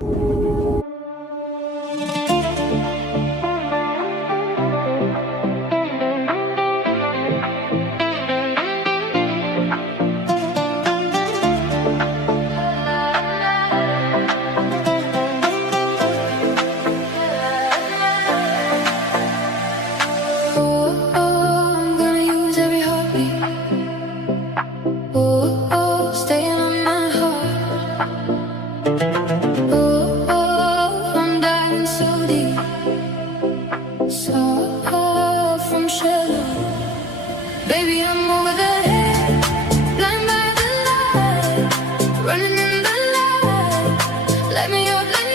I'm gonna use every heartbeat. Staying on my heart. I'm diving so deep, so far from shallow. Baby, I'm over the edge, blind by the light, running in the light. Let me up, let me